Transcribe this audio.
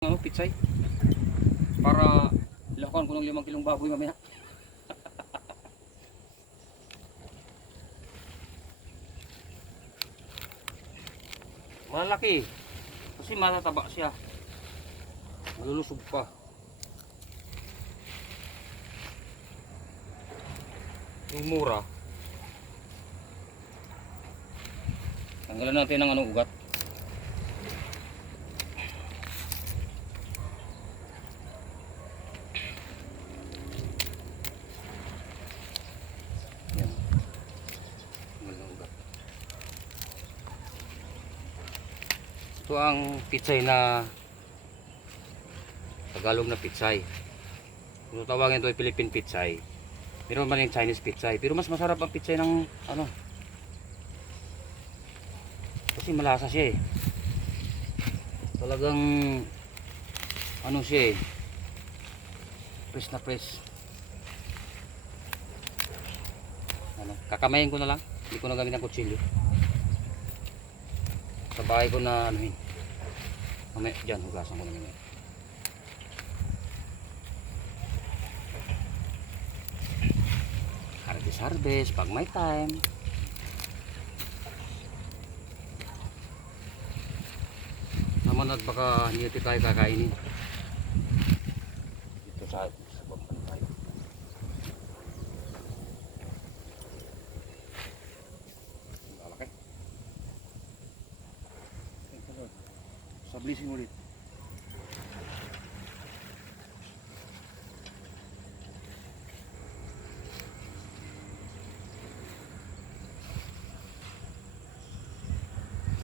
Pitsay para lakuan ko ng 5 kilong baboy mamaya. Malaki kasi matataba siya, malulusog pa. Yung mura, tanggalan natin ng ugat. Yan, tanggal ng ugat. Ito ang pitsay na Tagalog na pitsay. Kung tawagin ito ay Philippine pitsay. Meron man yung Chinese pitsay, pero mas masarap ang pitsay ng kasi malasa siya eh. Talagang siya eh, press na press. Kakamayin ko na lang, hindi ko na gamit ng kutsilyo. Sa bahay ko na mamaya dyan, hugasan ko na mamaya. Harvest pag may time. Naman at baka hindi tayo kakainin dito sa bangkan tayo. Malaki. Sa blessing ulit.